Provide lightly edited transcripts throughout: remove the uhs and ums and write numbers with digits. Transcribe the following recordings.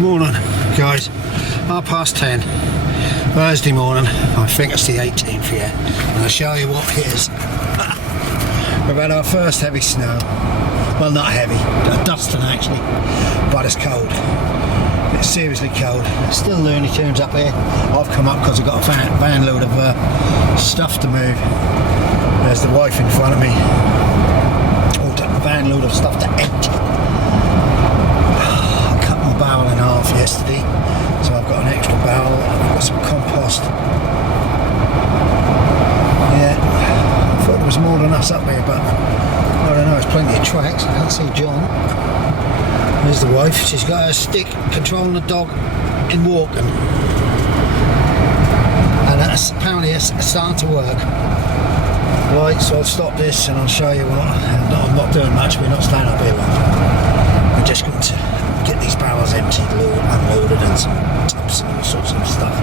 Morning guys, 10:30 Thursday morning. I think it's the 18th here, and I'll show you what it is. We've had our first heavy snow. Well, not heavy, dusting actually, but it's cold. It's seriously cold. Still Looney Tunes up here. I've come up because I've got a van load of stuff to move. There's the wife in front of me. Oh, a van load of stuff to empty. Barrel in half yesterday, so I've got an extra barrel. I've got some compost. Yeah, I thought there was more than us up here, but I don't know, there's plenty of tracks. I can't see John. There's the wife. She's got her stick controlling the dog in walking, and that's apparently it's starting to work. Right, so I'll stop this and I'll show you what. I'm not doing much. We're not staying up here long. We're just going to get these barrels emptied, unloaded, and some tubs and all sorts of stuff.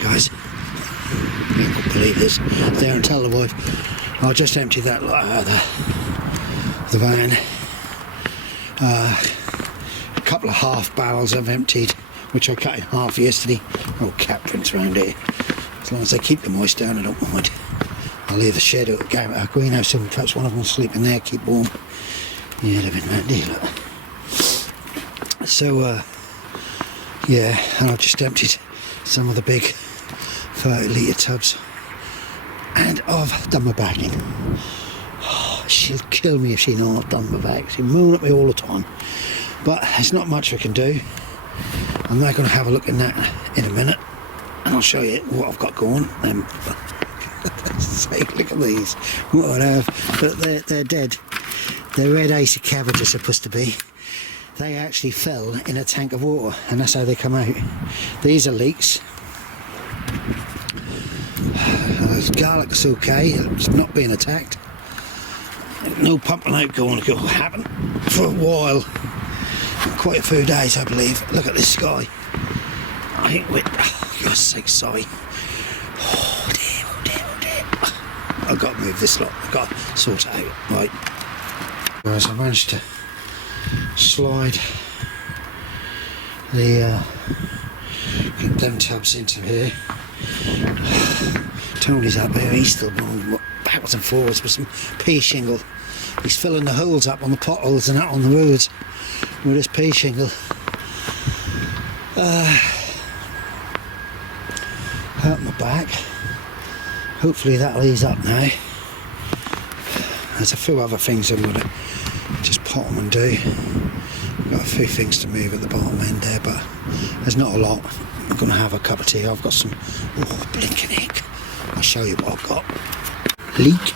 Guys, you can't believe this. There and tell the wife, I'll just empty that lot out of the van. A couple of half barrels I've emptied, which I cut in half yesterday. Oh, cat prints around here. As long as they keep the moist down, I don't mind. I'll leave the shed out a greenhouse, so perhaps one of them will sleep in there, keep warm. Yeah, living that deal. So, yeah, and I've just emptied some of the big 30-litre tubs, and I've done my bagging. Oh, she'll kill me if she knows I've done my bag. She'll moan at me all the time, but there's not much I can do. I'm now going to have a look in that in a minute, and I'll show you what I've got going. Say, look at these, what I have, but they're dead. The red acer cabbage are supposed to be. They actually fell in a tank of water, and that's how they come out. These are leeks. Garlic's okay, it's not being attacked. No pumping out going to happen for a while. Quite a few days, I believe. Look at this sky. I think we're, oh, God's sake, sorry. Oh dear. I've got to move this lot. I've got to sort it out. Right. Whereas I managed to slide the them tubs into here. Tony's up here, he's still going backwards and forwards with some pea shingle. He's filling the holes up on the potholes and out on the roads with this pea shingle. Hurt my back. Hopefully that'll ease up now. There's a few other things I'm going to just pot them and do. Got a few things to move at the bottom end there, but there's not a lot. I'm going to have a cup of tea. I've got some blinking egg. I'll show you what I've got. Leek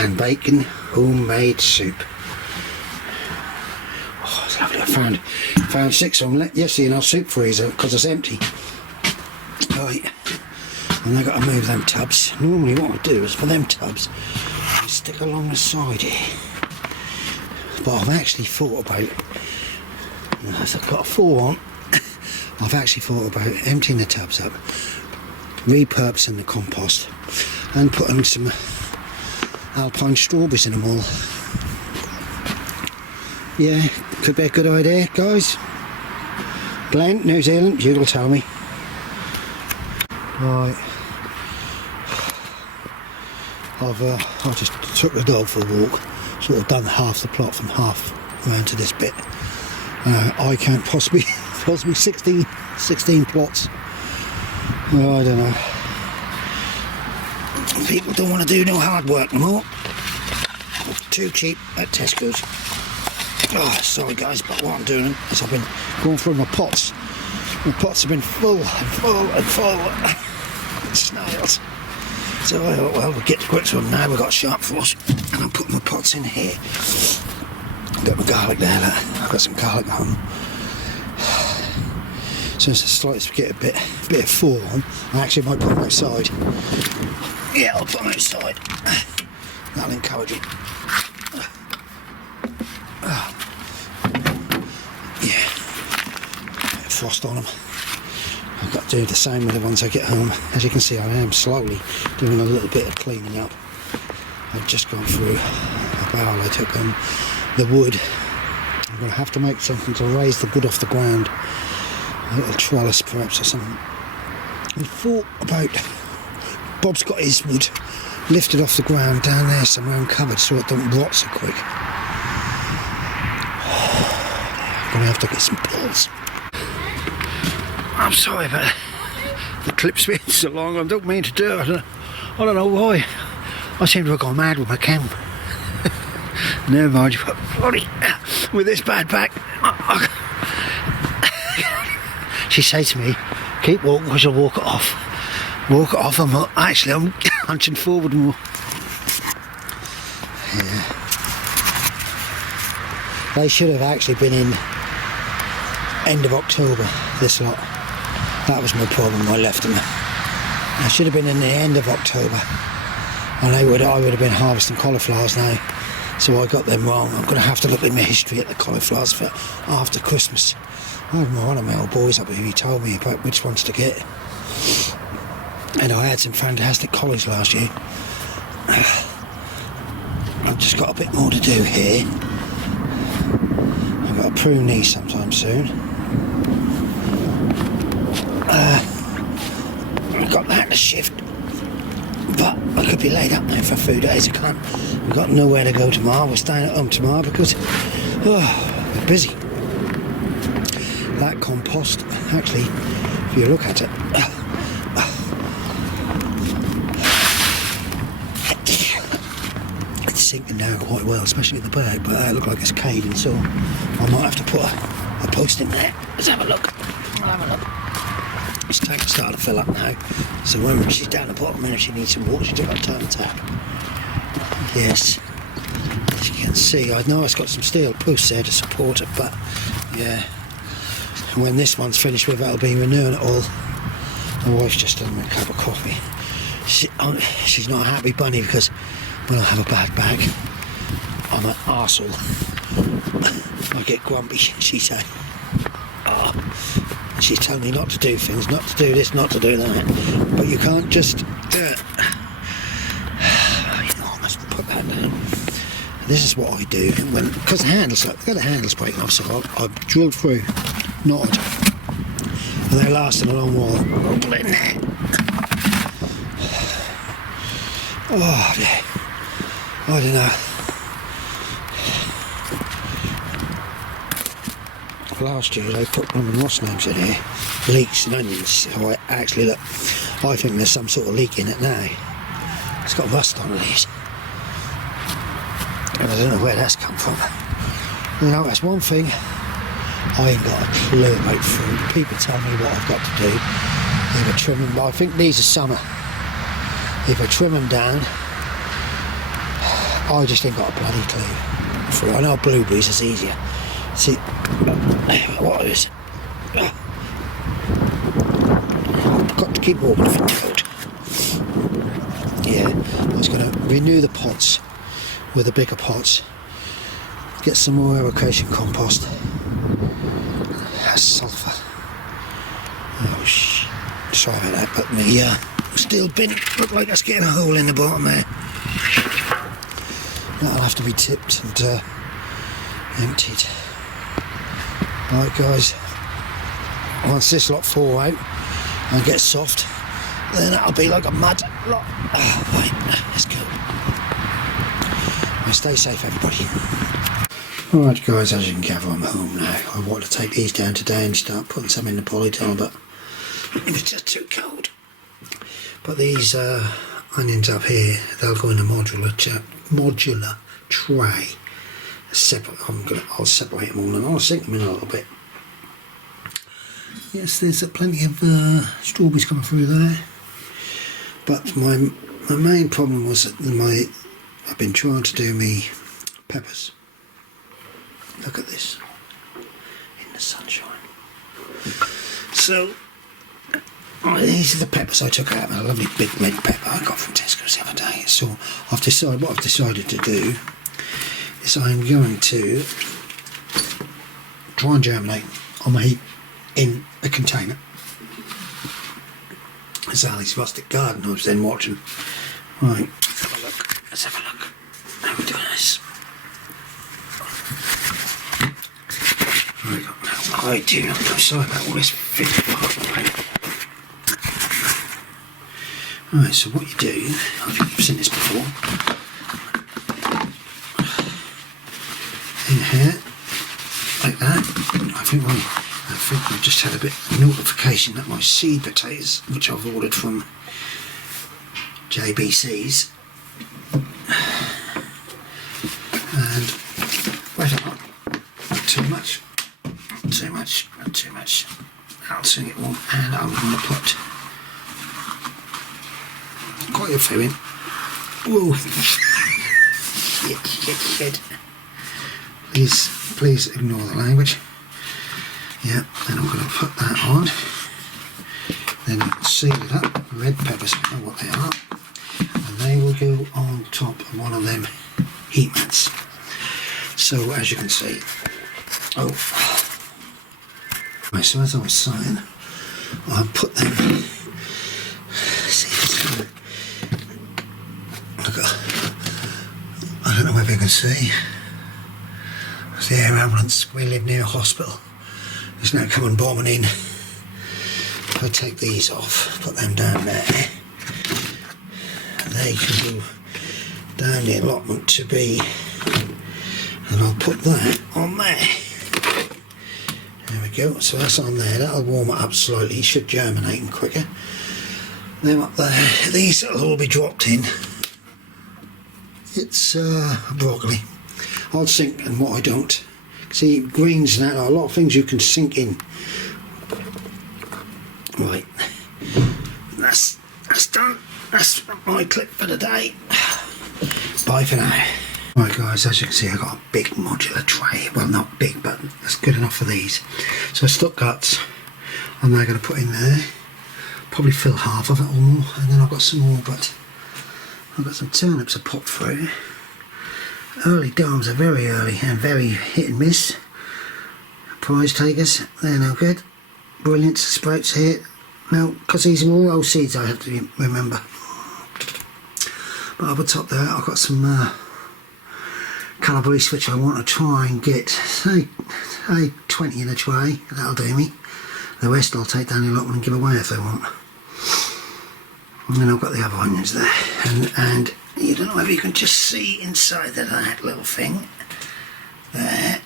and bacon homemade soup. Oh, it's lovely. I found 6 of them yesterday in our soup freezer because it's empty. Right, and I've got to move them tubs. Normally what I do is for them tubs stick along the side here, but I've actually thought about, as I've got a 4 on, I've actually thought about emptying the tubs up, repurposing the compost and putting some alpine strawberries in them all. Yeah, could be a good idea, guys. Glen, New Zealand, you will tell me. Right, I just took the dog for a walk, sort of done half the plot from half around to this bit. I can't possibly 16 plots. Well, I don't know. People don't want to do no hard work no more. Too cheap at Tesco's. Oh, sorry guys, but what I'm doing is I've been going through my pots. My pots have been full and full. Snails. So I thought, well, we'll get to grips with them now. We've got sharp force, and I'm putting my pots in here. Got my garlic there. Look. I've got some garlic at home. So it's a slight get a bit of fall on. I actually might put them outside. Yeah, I'll put them outside. That'll encourage it. Yeah, frost on them. I've got to do the same with the ones I get home. As you can see, I am slowly doing a little bit of cleaning up. I've just gone through a barrel I took on the wood I'm going to have to make something to raise the wood off the ground. A little trellis perhaps or something. We thought about... Bob's got his wood lifted off the ground down there somewhere and covered so it don't rot so quick. I'm going to have to get some pills. I'm sorry about the clip's been so long. I don't mean to do it. I don't know why. I seem to have gone mad with my camera. Never mind, bloody, with this bad back. She says to me, keep walking because you'll walk it off. Walk it off, I'm hunching forward more. Yeah. They should have actually been in end of October, this lot. That was my problem, I left them. I should have been in the end of October. And I would have been harvesting cauliflowers now. So I got them wrong. I'm going to have to look in my history at the cauliflowers for after Christmas. I had one of my old boys up here, he told me about which ones to get. And I had some fantastic collies last year. I've just got a bit more to do here. I've got to prune these sometime soon. I've got that to shift. But I could be laid up now for a few days. We've got nowhere to go tomorrow. We're staying at home tomorrow because we're busy. That compost, actually, if you look at it, it's sinking down quite well, especially in the bag. But it looks like it's caving, so I might have to put a post in there. Let's have a look. This tank's starting to fill up now, so when she's down the bottom and if she needs some water, she's got to turn the tap. Yes, as you can see, I know it's got some steel posts there to support it, but yeah, when this one's finished with, that'll be renewing it all. My wife's just done me a cup of coffee. She's not a happy bunny because when I have a bad back, I'm an arsehole. I get grumpy, she said. Oh. She's telling me not to do things, not to do this, not to do that. But you can't just do it. You know, I must put that down. This is what I do because the handles, look at the handles breaking off, so I've drilled through, knotted, and they're lasting a long while. I'll put it in there. Oh, yeah. I don't know. Last year they put one of the moss names in here, leeks and onions. So I actually look, I think there's some sort of leak in it now. It's got rust on it. And I don't know where that's come from. You know, that's one thing I ain't got a clue about food. People tell me what I've got to do. Either trim them, I think these are summer. If I trim them down, I just ain't got a bloody clue. I know blueberries is easier. See, what is it? I've got to keep walking for the road. Yeah, I was going to renew the pots with the bigger pots. Get some more aerocation compost. That's sulphur. Oh, sorry about that, but the steel bin looked like that's getting a hole in the bottom there. That'll have to be tipped and emptied. Right guys, once this lot fall out and get soft, then that'll be like a mud lot. Right, let's go. Well, stay safe everybody. Alright guys, as you can gather, I'm home now. I want to take these down today and start putting some in the polytunnel, but it's just too cold. But these onions up here, they'll go in a modular tray. I'll separate them all and I'll sink them in a little bit. Yes, there's plenty of strawberries coming through there. But my main problem was that I've been trying to do me peppers. Look at this in the sunshine. So these are the peppers I took out. A lovely big red pepper I got from Tesco's the other day. So what I've decided to do is I'm going to try and germinate on my heap in a container. Sally's rustic garden I was then watching. Right, let's have a look. Let's have a look. How are we doing this? I do not know. Sorry about all this fiddle. Right, so what you do, I think you've seen this before. In here, like that. I think we just had a bit of notification that my seed potatoes, which I've ordered from JBC's, and wait a minute, not too much, not too much. I'll soon get warm, and I'm going to put quite a few in. Whoa! shit. Please ignore the language. Yeah, then I'm going to put that on. Then seal it up. Red peppers, I know what they are, and they will go on top of one of them heat mats. So as you can see, right, so as I was saying, I'll put them. See, I don't know whether you can see. It's the air ambulance. We live near a hospital. There's no coming bombing in. If I take these off, put them down there, they can go down the allotment to be, and I'll put that on there. There we go. So that's on there. That'll warm it up slightly. It should germinate quicker. Them up there. These will all be dropped in. It's broccoli. I'll sink, and what I don't. See, greens and that, a lot of things you can sink in. Right, that's done. That's my clip for the day. Bye for now. Right guys, as you can see, I got a big modular tray. Well, not big, but that's good enough for these. So I stuck guts. I'm now going to put in there. Probably fill half of it or more, and then I've got some more. But I've got some turnips to pop through. Early dams are very early and very hit and miss. Prize takers, they're no good. Brilliant sprouts here. Now, because these are all old seeds, I have to remember. But up the top there, I've got some calabrese which I want to try and get, say 20 in a tray. That'll do me. The rest I'll take down the allotment and give away if they want. And then I've got the other onions there, and you don't know whether you can just see inside of that little thing there.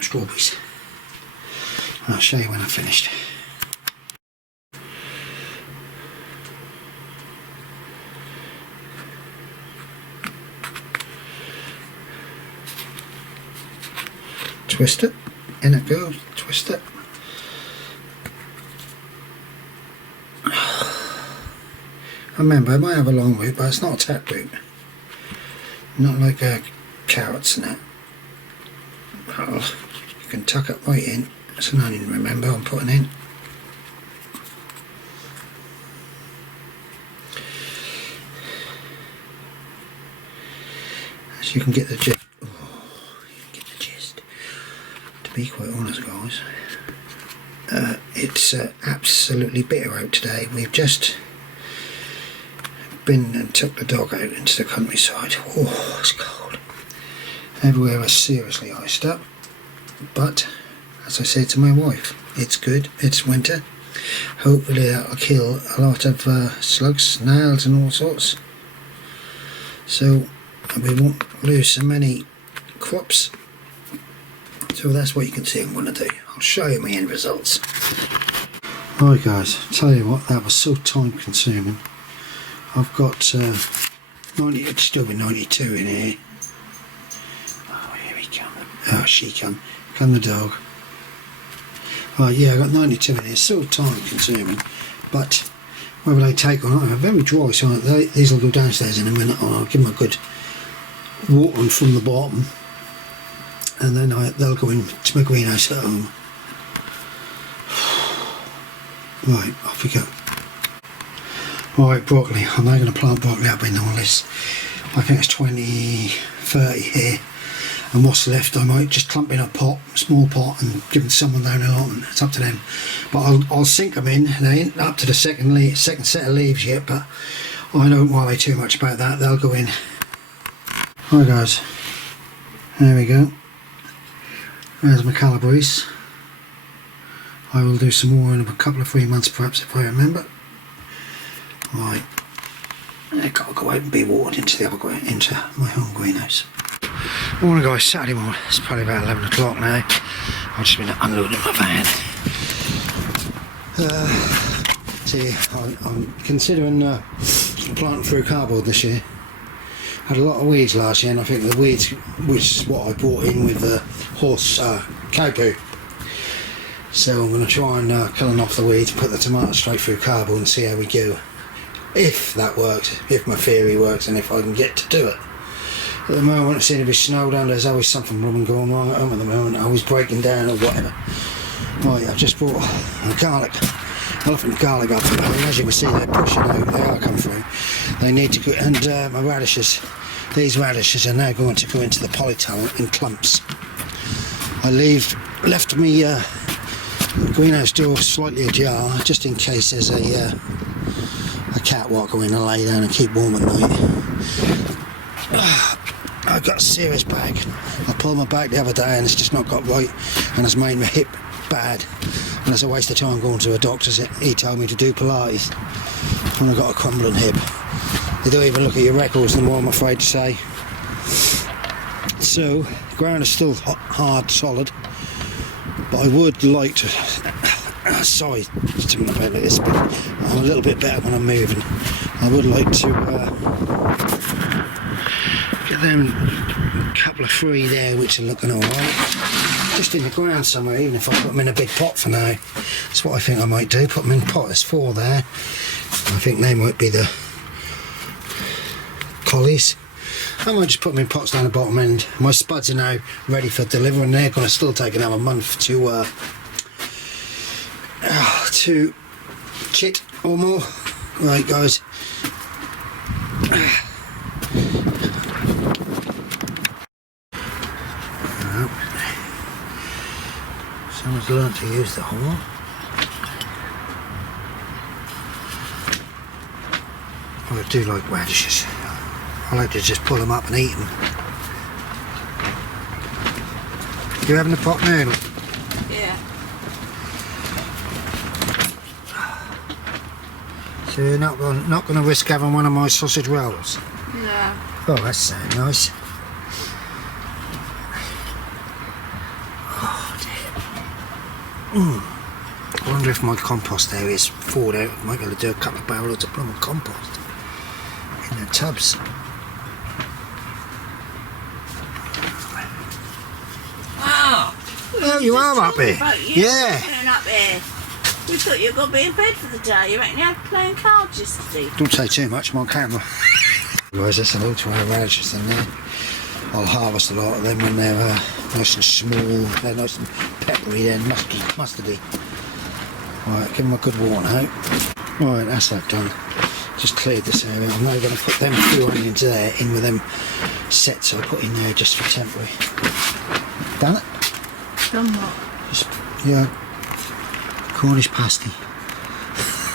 Strawberries. I'll show you when I've finished. Twist it, in it goes, twist it. Remember, it might have a long root, but it's not a tap root. Not like carrots and that. Well, you can tuck it right in. That's an onion, remember, I'm putting in. As you can get the gist. Oh, you can get the gist. To be quite honest, guys, it's absolutely bitter out today. We've just been and took the dog out into the countryside. Oh, it's cold. Everywhere is seriously iced up. But as I said to my wife, it's good, it's winter. Hopefully that'll kill a lot of slugs, snails and all sorts. So we won't lose so many crops. So that's what you can see I'm going to do. I'll show you my end results. Alright guys, tell you what, that was so time consuming. I've got 90, it's still be 92 in here. Oh, here he come. Oh, she come. Come the dog. Oh yeah, I got 92 in here. So time consuming, but whether they take or not, they're very dry. So these will go downstairs in a minute, and I'll give them a good watering from the bottom, and then they'll go into my greenhouse at home. Right, off we go. Right, broccoli. I'm now going to plant broccoli up in all this. I think it's 20, 30 here. And what's left, I might just clump in a pot, small pot, and give them someone down the allotment. It's up to them. But I'll sink them in. They ain't up to the second set of leaves yet, but I don't worry too much about that. They'll go in. Right, guys. There we go. There's my calabrese. I will do some more in a couple of 3 months perhaps if I remember. Right, I've got to go out and be watered into the other into my home greenhouse. Morning guys, Saturday morning. It's probably about 11 o'clock now. I've just been unloading my van. See, I'm considering planting through cardboard this year. Had a lot of weeds last year, and I think the weeds was what I brought in with the horse cow poo. So I'm going to try and kill off the weeds, put the tomatoes straight through cardboard and see how we go. If that works, if my theory works, and if I can get to do it. At the moment it seems to be snowed under, there's always something going wrong at home at the moment, always breaking down or whatever. Right, I've just brought a garlic, elephant garlic up, and as you can see they're pushing out, they are coming through. They need to go, and my radishes, these radishes are now going to go into the polytunnel in clumps. I left me greenhouse door slightly ajar, just in case there's a cat walk in and lay down and keep warm at night. I've got a serious bag. I pulled my back the other day and it's just not got right, and it's made my hip bad, and it's a waste of time going to a doctor's. He told me to do Pilates when I got a crumbling hip. They don't even look at your records anymore, I'm afraid to say. So the ground is still hard, solid, but I would like to sorry something about this, but I'm a little bit better when I'm moving. I would like to get them couple of 3 there which are looking alright, just in the ground somewhere, even if I put them in a big pot for now. That's what I think I might do, put them in a pot. There's 4 there. I think they might be the collies. I might just put them in pots down the bottom end. My spuds are now ready for delivery, and they're going to still take another month to chit or more. Right guys, someone's learnt to use the horn. I do like radishes. I like to just pull them up and eat them. You having a pot noodle? Yeah. So you're not going to risk having one of my sausage rolls? No. Oh, that's so nice. Oh dear. I wonder if my compost there is thawed out. I might be able to do a couple of barrels of plum compost in the tubs. Wow. Oh, you are up here? Yeah. Up here. We thought you were going to be in bed for the day. You reckon you had playing cards yesterday? Don't say too much, I'm on camera. Guys, there's an ultra radishes in there. I'll harvest a lot of them when they're nice and small. They're nice and peppery, they're mustardy. Right, give them a good warm out. Right, that's that done. Just cleared this area. I'm now going to put them 2 onions there in with them sets I put in there just for temporary. Done it? Done what? Just, yeah, Cornish pasty.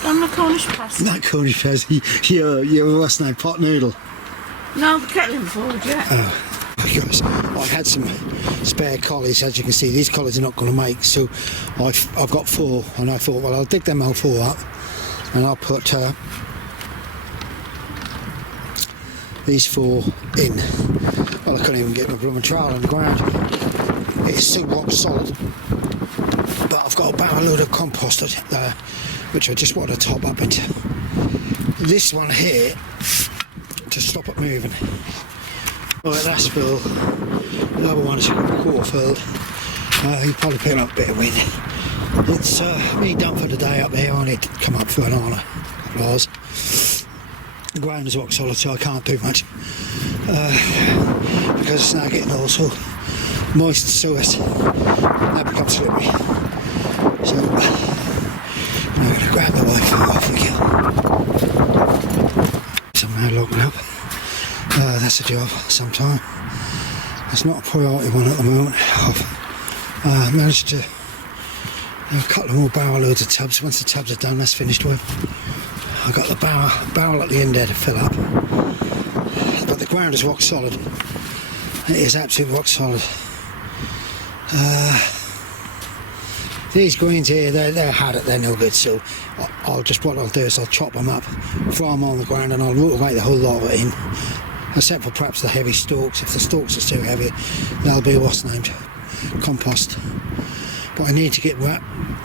Done the Cornish pasty? Not Cornish pasty, your what's name, pot noodle. No, the kettle forward, yeah. Oh, gosh. I had some spare collies, as you can see. These collies are not going to make, so I've got 4, and I thought, well, I'll dig them all 4 up, and I'll put these 4 in. Well, I couldn't even get my blooming trowel on the ground. It's still rock solid, but I've got about a load of compost which I just want to top up into this one here to stop it moving. Right, that's full. The other one's quarter filled. You probably pick up a bit of wind. It's me done for the day up there. I need to come up for an hour, couple hours. The ground is rock solid, so I can't do much because it's now getting also moist, so it's now becomes slippery. So I'm going to grab the Wi-Fi off again. Somehow logging up. That's a job sometime. It's not a priority one at the moment. I've managed to a couple of more barrel loads of tubs. Once the tubs are done, that's finished with. I've got the barrel at the end there to fill up. But the ground is rock solid. It is absolutely rock solid. These greens here, they're had it, they're no good, so what I'll do is I'll chop them up, throw them on the ground, and I'll root the whole lot of it in, except for perhaps the heavy stalks. If the stalks are too heavy, they'll be what's named compost. But I need to get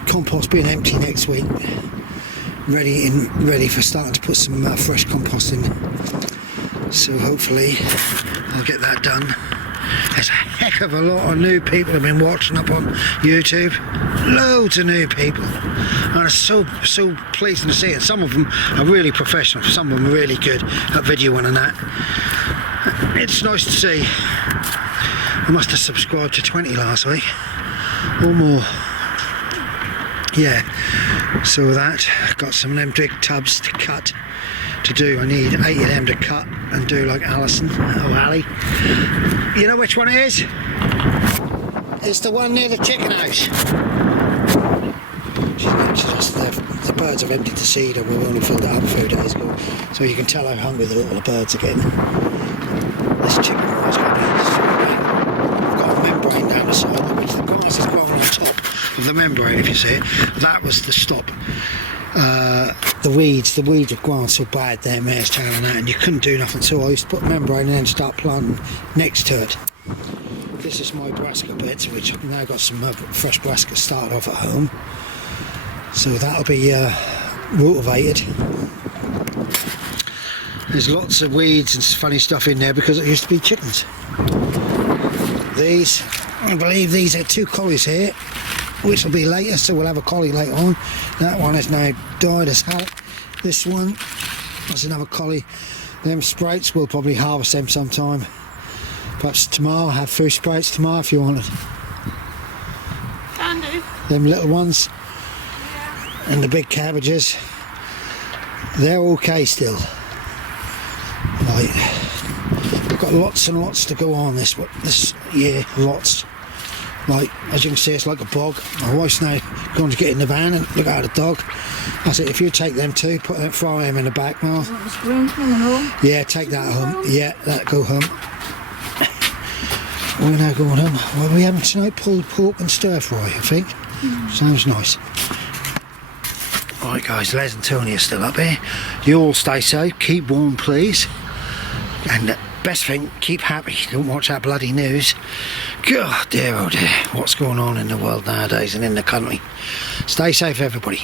compost being empty next week, ready for starting to put some fresh compost in. So hopefully I'll get that done. There's a heck of a lot of new people have been watching up on YouTube. Loads of new people. And it's so pleasing to see it. Some of them are really professional, some of them are really good at videoing and that. It's nice to see. I must have subscribed to 20 last week. Or more. Yeah. So with that, I've got some of them big tubs to cut. To do, I need 8 of them to cut and do like Alison or Ali. You know which one it is? It's the one near the chicken house. The birds have emptied the seed and we only filled it up a few days ago. So you can tell how hungry all the birds are getting. This chicken house got to be so I've got a membrane down the side which the grass is growing on top of the membrane, if you see it. That was to stop the weeds have grown so bad there, mare's tail and that, and you couldn't do nothing, so I used to put membrane and then start planting next to it. This is my brassica beds, which I've now got some fresh brassica started off at home, so that'll be rootivated. There's lots of weeds and funny stuff in there because it used to be chickens. These, I believe these are 2 collies here, which will be later, so we'll have a collie later on. That one has now died as hell. This one, that's another collie. Them sprites, we'll probably harvest them sometime. Perhaps tomorrow, have 2 sprites tomorrow if you wanted. Can do. Them little ones. Yeah. And the big cabbages, they're okay still. Right. We've got lots and lots to go on this year, lots. Like, as you can see, it's like a bog. My wife's now going to get in the van and look at the dog. I said, if you take them 2, throw them in the back now. You want the screen from the home? Yeah, take that home. Yeah, that go home. We're now going home. Well, we having tonight pulled pork and stir fry, I think. Sounds nice. Alright guys, Les and Tony are still up here. You all stay safe, keep warm please. And best thing, keep happy. Don't watch that bloody news. God dear, oh dear, what's going on in the world nowadays and in the country. Stay safe everybody.